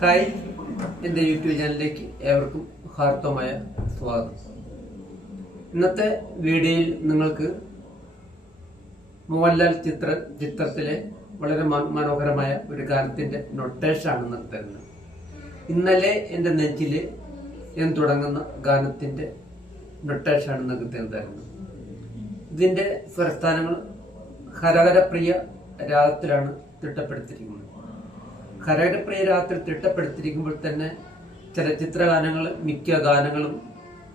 Hi എന്റെ YouTube ചാനലിലേക്ക് ഏവർക്കും ഹാർദമായ സ്വാഗതം. ഇന്നത്തെ വീഡിയോയിൽ നിങ്ങൾക്ക് മോഹൻലാൽ ചിത്ര ചിത്രത്തിലെ വളരെ മനോഹരമായ ഒരു ഗാനത്തിന്റെ നൊട്ടേഷനാണ് തരുന്നത്. ഇന്നലെ എന്റെ നെഞ്ചിൽ എന്ന് തുടങ്ങുന്ന ഗാനത്തിന്റെ നൊട്ടേഷനാണ് നിങ്ങൾക്ക് തരുന്നത്. ഇതിന്റെ സ്വരസ്ഥാനങ്ങൾ ഹരഹരപ്രിയ രാഗത്തിലാണ് തിട്ടപ്പെടുത്തിയിരിക്കുന്നത്. ഹരഹരപ്രിയ രാഗത്തിൽ തിട്ടപ്പെടുത്തിയിരിക്കുമ്പോൾ തന്നെ ചലച്ചിത്ര ഗാനങ്ങൾ മിക്ക ഗാനങ്ങളും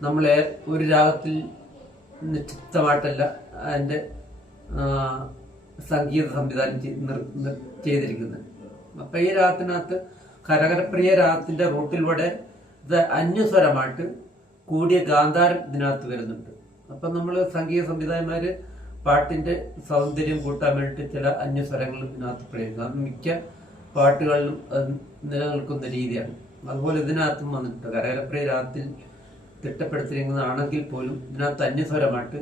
നമ്മളെ ഒരു രാഗത്തിൽ നിക്ഷിപ്തമായിട്ടല്ല അതിന്റെ സംഗീത സംവിധാനം ചെയ്തിരിക്കുന്നത്. അപ്പം ഈ രാഗത്തിനകത്ത് കരകരപ്രിയ രാഗത്തിന്റെ റൂട്ടിലൂടെ ഇത് അന്യസ്വരമായിട്ട് കൂടിയ ഗാന്ധാരം ഇതിനകത്ത് വരുന്നുണ്ട്. അപ്പം നമ്മൾ സംഗീത സംവിധായകന്മാർ പാട്ടിന്റെ സൗന്ദര്യം കൂട്ടാൻ വേണ്ടിയിട്ട് ചില അന്യസ്വരങ്ങൾ ഇതിനകത്ത് പ്രയോഗിക്കുന്നു മിക്ക പാട്ടുകളിലും അത് നിലനിൽക്കുന്ന രീതിയാണ്. അതുപോലെ ഇതിനകത്തും വന്നിട്ടുണ്ട്. കരകരപ്രിയ രാഗത്തിൽ തിട്ടപ്പെടുത്തിയിരിക്കുന്നതാണെങ്കിൽ പോലും ഇതിനകത്ത് അന്യസ്വരമായിട്ട്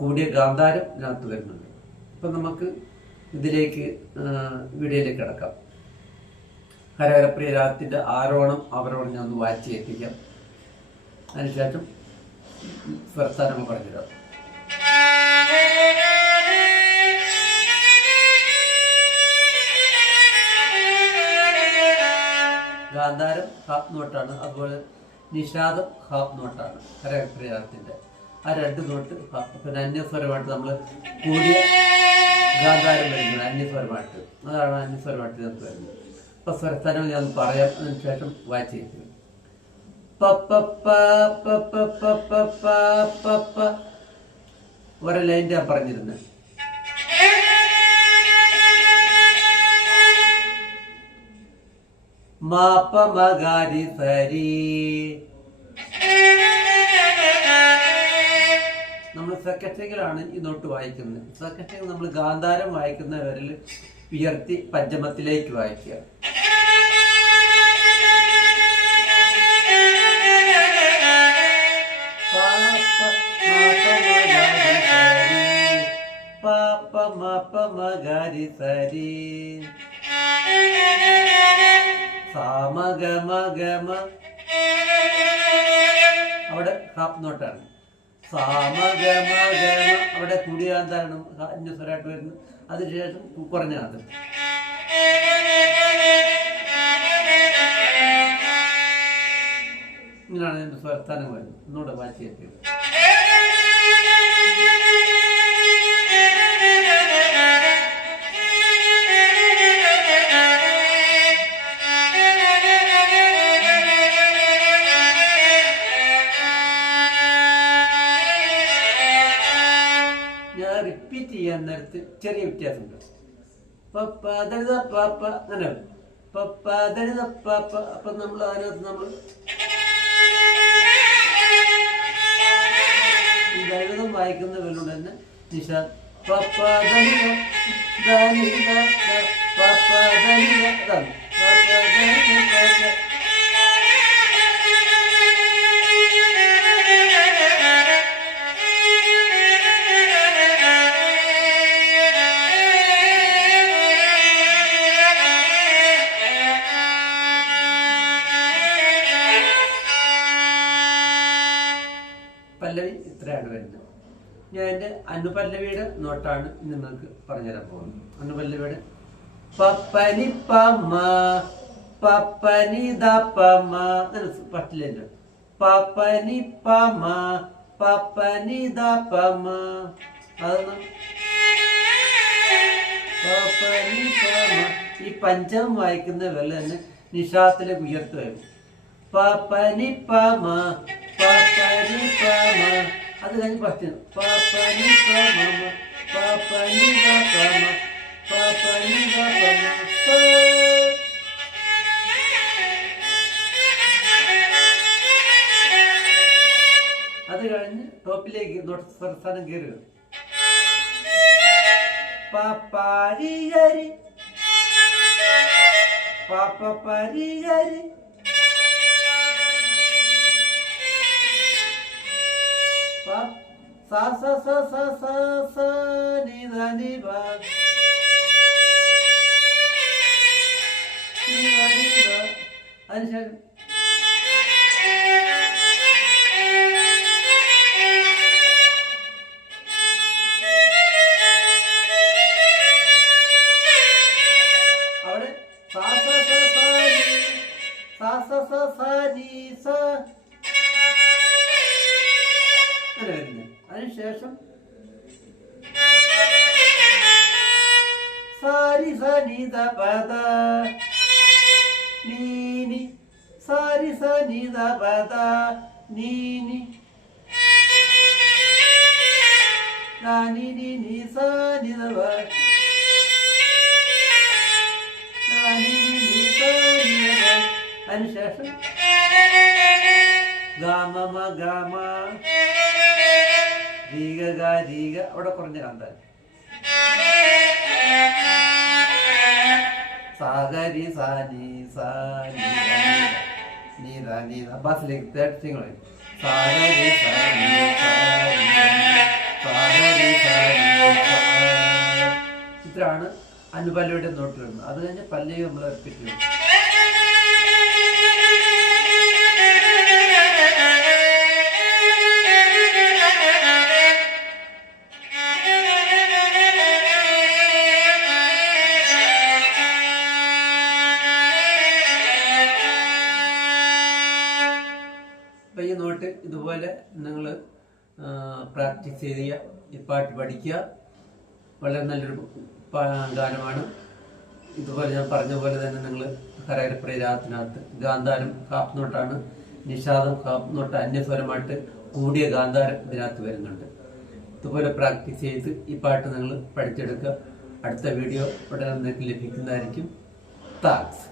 കൂടിയ ഗാന്ധാരം ഇതിനകത്ത് വരുന്നുണ്ട്. അപ്പം നമുക്ക് ഇതിലേക്ക് വീഡിയോയിലേക്ക് കിടക്കാം. കരകരപ്രിയ രാഗത്തിന്റെ ആരോണം അവരോണം ഞാൻ ഒന്ന് വായിച്ച് കേൾപ്പിക്കാം. അതിനുശേഷം സ്വരസ്ഥാനങ്ങൾ പറഞ്ഞുതരാം. ഗാന്ധാരം ഹാഫ് നോട്ടാണ് അതുപോലെ നിഷാദം ഹാഫ് നോട്ടാണ് ഹരഹരപ്രിയാഗത്തിന്റെ ആ രണ്ട് നോട്ട് പിന്നെ അന്യസ്വരമായിട്ട് നമ്മൾ കൂടിയ ഗാന്ധാരം വരുന്നത് അന്യസ്വരമായിട്ട് അതാണ് അന്യസ്വരമായിട്ട് ഇതിനകത്ത് വരുന്നത് അപ്പൊ സ്വരസ്ഥാനം ഞാൻ പറയാം അതിനുശേഷം വായിച്ചു കേൾക്കും ഒരു ലൈൻ ഞാൻ പറഞ്ഞിരുന്നത് മാപ്പ മകാരി സരി നമ്മൾ സെക്കൻഡുകളാണ് ഈ നോട്ട് വായിക്കുന്നത്. സെക്കൻഡുകൾ നമ്മൾ ഗാന്ധാരം വായിക്കുന്ന വിരൽ ഉയർത്തി പഞ്ചമത്തിലേക്ക് വായിക്കുക. പാപ്പ മാപ്പ മകാരി സരി അവിടെ ഹാഫ് നോട്ടാണ് അവിടെ കൂടിയ എന്താണ് അന്യസ്വരമായിട്ട് വരുന്നത് അതിനുശേഷം കുറഞ്ഞ അത്. ഇങ്ങനെയാണ് എന്റെ സ്വരസ്ഥാനം വരുന്നത്. ഒന്നുകൂടെ വായിച്ചു കേൾക്കുക റിപ്പീറ്റ് ചെയ്യാൻ നേരത്ത് ചെറിയ വ്യത്യാസമുണ്ട് പപ്പ ദളിത പാപ്പ അങ്ങനെ. പപ്പ ദളിത പാപ്പ അപ്പൊ നമ്മൾ അതിനകത്ത് നമ്മൾ ഈ ദളിതം വായിക്കുന്ന പേരുകൊണ്ട് തന്നെ നിഷ പപ്പ ദളിത ദളിത ഇത്രയാണ് വരുന്നത് ഞാൻ എന്റെ അനുപല്ലവിയുടെ നോട്ടാണ് നിങ്ങൾക്ക് പറഞ്ഞുതരാൻ പോകുന്നത്. അനുപല്ലവിയുടെ പപ്പനി പമ്മ പപ്പനി പറ്റില്ലല്ലോ പപ്പനി പമ്മ പപ്പനി അതൊന്നും പപ്പനി പമ്മ. ഈ പഞ്ചമം വായിക്കുന്ന വെള്ളം തന്നെ നിഷാത്തിലേക്ക് ഉയർത്തി വരും പപ്പനി പമ പപ്പനി പമ അത് കഴിഞ്ഞ് ഫസ്റ്റ് പപ്പനി പപ്പനി പമ പപ്പനി പമ അത് കഴിഞ്ഞ് ടോപ്പിലേക്ക് പ്രസ്ഥാനം കയറുക. പപ്പാരിയരി. പാപ്പ പരിഹരി सा सा सा सा सा सा नि धा नि धा आणि आवडे सा सा सा सा सा सा सा सा नी सा Görevli. Hani şey yapsam? Sari sani da bada. Nini. Sari sani da bada. Nini. Rani nini sani da bada Rani nini sani da bada Hani şey yapsam? Gama ma gama. രീഗ ഗ അവിടെ കുറഞ്ഞ കണ്ടാൽ സാഗരി സാനി സാനി നീത നീത ബസ്സിലേക്ക് തേർഡ് സിംഗിൾ സാഗരി സാനി സാഗരി ഇത്രയാണ് അനുപല്ലയുടെ not വരുന്നത്. അത് കഴിഞ്ഞ് പല്ലവി നമ്മൾ റിപ്പീറ്റ് പ്രാക്ടീസ് ചെയ്യുക ഈ പാട്ട് പഠിക്കുക. വളരെ നല്ലൊരു ഗാനമാണ്. ഇതുപോലെ ഞാൻ പറഞ്ഞ പോലെ തന്നെ നിങ്ങൾ കരകരപ്പുറ രാഗത്തിനകത്ത് ഗാന്ധാരം കാപ്പ് നോട്ടാണ് നിഷാദം കാപ്പ് നോട്ട് അന്യസ്വരമായിട്ട് കൂടിയ ഗാന്ധാരം ഇതിനകത്ത് വരുന്നുണ്ട്. ഇതുപോലെ പ്രാക്ടീസ് ചെയ്ത് ഈ പാട്ട് നിങ്ങൾ പഠിച്ചെടുക്കുക. അടുത്ത വീഡിയോ ഉടനെ നിങ്ങൾക്ക് ലഭിക്കുന്നതായിരിക്കും. താങ്ക്സ്.